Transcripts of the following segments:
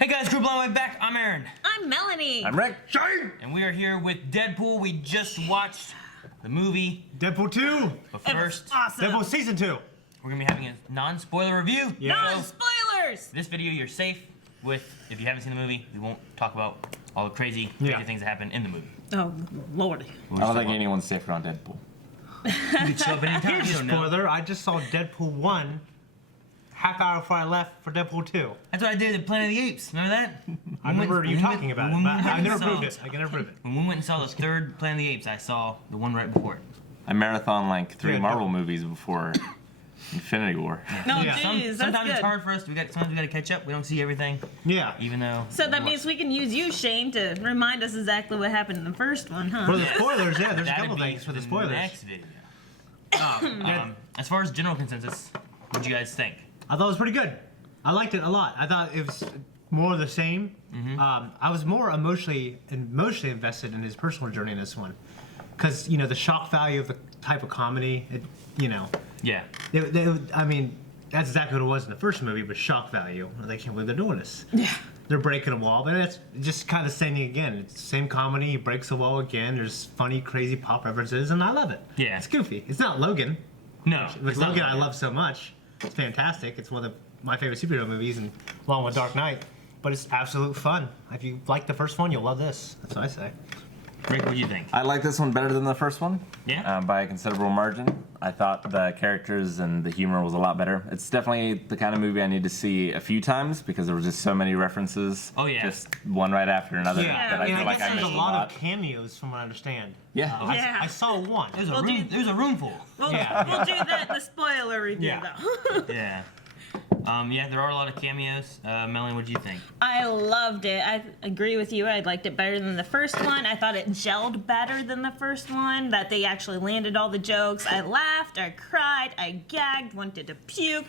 Hey guys, Crew Blonde Way back. I'm Aaron. I'm Melanie. I'm Rick. Shane! And we are here with Deadpool. We just watched the movie, Deadpool 2. but It was first, awesome. Deadpool Season 2. we're gonna be having a non-spoiler review. Yeah. No spoilers. This video, you're safe with. If you haven't seen the movie, we won't talk about all the crazy things that happen in the movie. Oh Lordy. I don't think anyone's safer on Deadpool. You could show up anytime. Here's You a don't know. spoiler. I just saw Deadpool 1 half hour before I left for Deadpool 2. That's what I did at Planet of the Apes. Remember that? I remember you talking about it, but I never proved it. When we went and saw the third Planet of the Apes, I saw the one right before it. I marathon like 3 Yeah, Marvel movies before Infinity War. No, Yeah. jeez, that's Sometimes good. it's hard for us. Sometimes we got to catch up. We don't see everything, Yeah. even though. So that means we can use you, Shane, to remind us exactly what happened in the first one, huh? For the spoilers, yeah, there's a That'd couple be things for the spoilers. Next video. Yeah. As far as general consensus, what do you guys think? I thought it was pretty good. I liked it a lot. I thought it was more of the same. I was more emotionally invested in his personal journey in this one, because the shock value of the type of comedy. Yeah. I mean, that's exactly what it was in the first movie, but shock value. They can't believe they're doing this. Yeah. They're breaking a wall, but it's just kind of the same thing again. It's the same comedy. He breaks a wall again. There's funny, crazy pop references, and I love it. Yeah. It's goofy. It's not Logan. No. Which it's not Logan I Logan. love so much. It's fantastic. It's one of my favorite superhero movies, and along with Dark Knight. But it's absolute fun. If you like the first one, you'll love this. That's what I say. Rick, what do you think? I like this one better than the first one. Yeah? By a considerable margin. I thought the characters and the humor was a lot better. It's definitely the kind of movie I need to see a few times because there was just so many references. Oh, yeah. Just one right after another that I yeah, feel like I there's missed a lot of cameos from what I understand. Yeah. Yeah. I saw one. There's a Well, room. dude- There's a room full. We'll, Yeah. we'll do that in the spoiler review, Yeah. though. Yeah. Yeah, there are a lot of cameos. Melanie, what do you think? I loved it. I agree with you. I liked it better than the first one. I thought it gelled better than the first one, that they actually landed all the jokes. I laughed, I cried, I gagged, wanted to puke,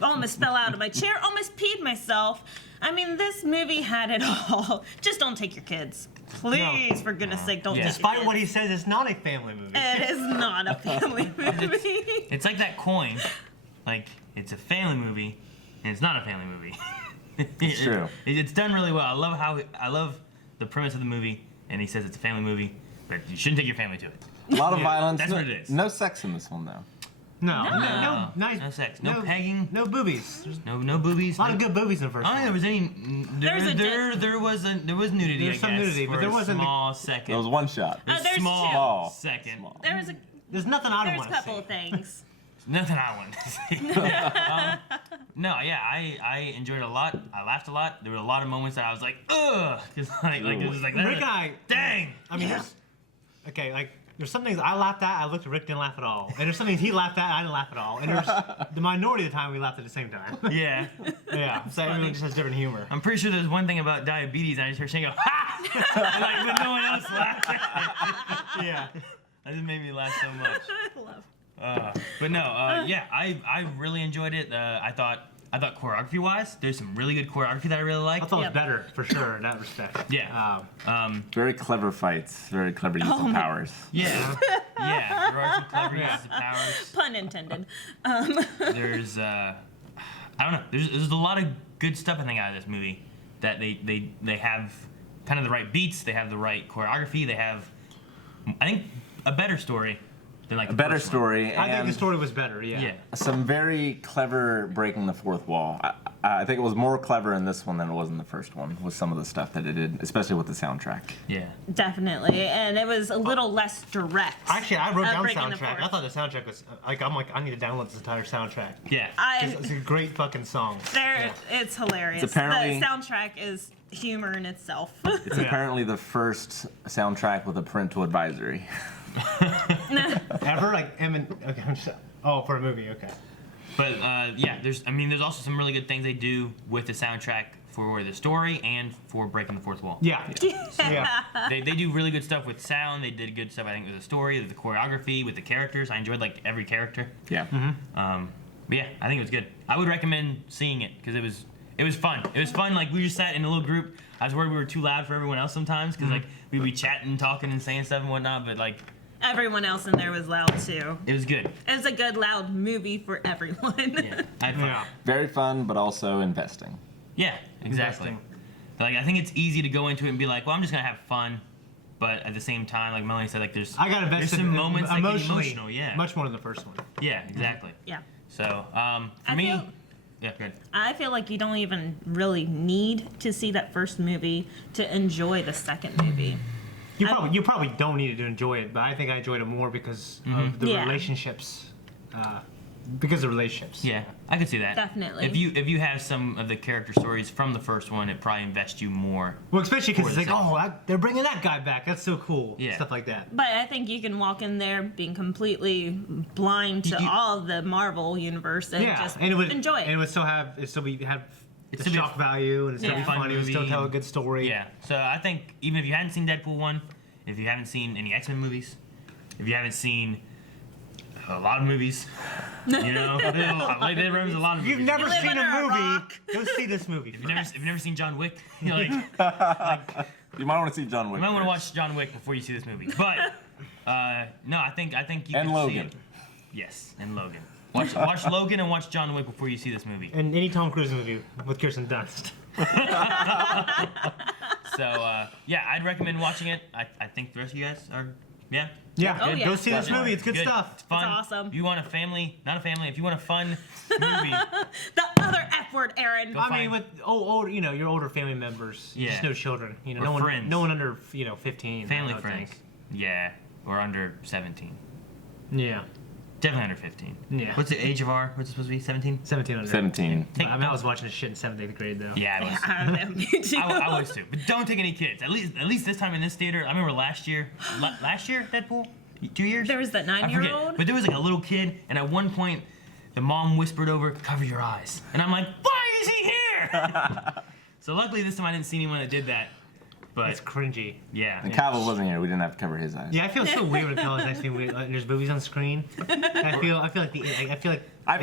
almost fell out of my chair, almost peed myself. I mean, this movie had it all. Just don't take your kids. Please, for goodness sake, don't Yeah. take your Despite kids. what he says, it's not a family movie. It is not a family movie. It's like that coin. Like, it's a family movie, and it's not a family movie. It's true. It's done really well. I love the premise of the movie, and he says it's a family movie, but you shouldn't take your family to it. A lot of Yeah, violence. that's no, what it is. No sex in this one, though. No nice. No sex. No pegging. No boobies. There's No boobies. a lot of no- good boobies in the first I don't think there one. was any. There's a There was nudity. There's I some guess, nudity, but for there a wasn't the- small second. There was one shot. There's small two. second. Small. There was a There's nothing I don't there's a want to couple see. of things. Nothing I want to see. No, yeah, I enjoyed it a lot. I laughed a lot. There were a lot of moments that I was like, ugh, because it was like, Rick and I, dang. I mean, there's some things I laughed at. I looked at Rick, didn't laugh at all. And there's some things he laughed at, I didn't laugh at all. And there's the minority of the time we laughed at the same time. Yeah, Yeah, so everyone just has different humor. I'm pretty sure there's one thing about diabetes, and I just heard Shane go, ha! Like, but no one else laughed. Yeah. That just made me laugh so much. I love. But no, yeah, I really enjoyed it. I thought choreography-wise, there's some really good choreography that I really liked. I thought it Yep. was better, for sure, in that respect. Yeah. Very clever fights. Very clever use of powers. Yeah, yeah. There are some clever uses of powers. Pun intended. There's I don't know. There's a lot of good stuff I think out of this movie. That they have kind of the right beats. They have the right choreography. They have, I think, a better story than like A the better first one. story. I think and the story was better, Yeah. some very clever breaking the fourth wall. I think it was more clever in this one than it was in the first one with some of the stuff that it did, especially with the soundtrack. Yeah. Definitely, and it was a little less direct. Actually, I wrote down Breaking the soundtrack. I fourth. thought the soundtrack was, I need to download this entire soundtrack. Yeah. It's a great fucking song. It's hilarious. It's apparently- the soundtrack is humor in itself. It's apparently the first soundtrack with a parental advisory. Ever? Like, okay, for a movie, okay. But yeah, there's also some really good things they do with the soundtrack for the story and for breaking the fourth wall. Yeah. Yeah. They do really good stuff with sound. They did good stuff, I think, with the story, with the choreography, with the characters. I enjoyed like every character. Yeah. But yeah, I think it was good. I would recommend seeing it because it was fun. It was fun. Like we just sat in a little group. I was worried we were too loud for everyone else sometimes because like we'd be chatting, talking, and saying stuff and whatnot. But like Everyone else in there was loud too. it was good. It was a good loud movie for everyone. Yeah, I had fun. Yeah. Very fun, but also investing. Yeah, exactly. Interesting. Like I think it's easy to go into it and be like, well, I'm just gonna have fun, but at the same time, like Melanie said, like there's I got there's invested some moments that get emotionally, emotional. Yeah. much more than the first one. Yeah. Exactly. Yeah. So for I me, feel- yeah, good. I feel like you don't even really need to see that first movie to enjoy the second movie. You probably don't need to enjoy it, but I think I enjoyed it more because of the Yeah. relationships. Because of relationships. Yeah, I could see that. Definitely. If you have some of the character stories from the first one, it probably invests you more. Well, especially because For it's the like, second. oh, they're bringing that guy back. That's so cool. Yeah. Stuff like that. But I think you can walk in there being completely blind to You- all of the Marvel universe and Yeah, just and it would enjoy it. And it would still have the still be shock value, and it'd still Yeah. be Fun funny. It would still movie tell a and- good story. Yeah. So I think even if you hadn't seen Deadpool 1, if you haven't seen any X-Men movies, if you haven't seen a lot of movies, you know, like there's a lot of You've movies. never You live seen under a a movie. rock. Go see this movie. If you've never seen John Wick, you're like, You might want to see John Wick. you might want to first. watch John Wick before you see this movie. But no, I think you And can Logan. see it. Yes, and Logan. Watch Logan and watch John Wick before you see this movie. And any Tom Cruise movie with Kirsten Dunst. So yeah, I'd recommend watching it. I think the rest of you guys are, yeah. Yeah, Oh, and yeah. go see this Definitely. movie. It's good stuff. It's fun. It's awesome. If you want a family, not a family. If you want a fun movie, The other F word, Aaron. Go I fine. mean, with old, your older family members, Yeah. just no children. Or no one, friends. no one under, 15. I family don't friends, think. yeah, or under 17. Yeah, Definitely under 15. Yeah. What's the age of R? What's it supposed to be? 17? 17 under. 17. I mean, I was watching this shit in 7th, 8th grade though. Yeah, I was. Yeah, me too. I was too. But don't take any kids. At least this time in this theater. I remember last year, Deadpool, 2 years. There was that I forget. 9-year-old. But there was like a little kid, and at one point, the mom whispered over, "Cover your eyes," and I'm like, "Why is he here?" So luckily this time I didn't see anyone that did that. But It's cringy. yeah, And Cavill wasn't here. We didn't have to cover his eyes. Yeah, I feel so weird when Kelly's next to me. Like, there's movies on screen. I feel like I the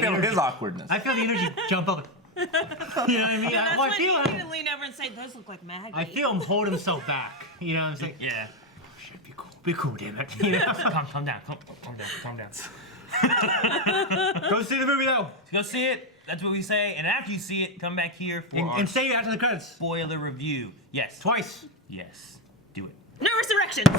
feel energy, his awkwardness. I feel the energy jump up. You know what I mean? And that's I when feel. you lean over and say, "Those look like maggots." I feel him hold himself back. You know what I'm saying? yeah. Shit, be cool, damn it. You know? Calm down. Calm down. Go see the movie though, Go see it. That's what we say. And after you see it, come back here for our and stay after the credits spoiler review. Yes. twice. Yes. Do it. No resurrections.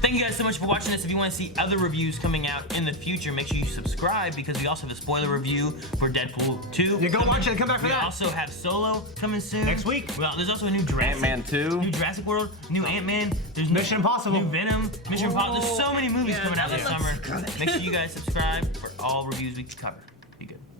Thank you guys so much for watching this. If you want to see other reviews coming out in the future, make sure you subscribe because we also have a spoiler review for Deadpool 2. Yeah, go watch it and come back for We that. also have Solo coming soon. Next week. Well, there's also a new Jurassic. Ant-Man 2. New Jurassic World. New Ant-Man. There's Mission Impossible. New Venom. Mission Impossible. There's so many movies Yeah, coming out that this one summer. looks good. Make sure you guys subscribe for all reviews we cover.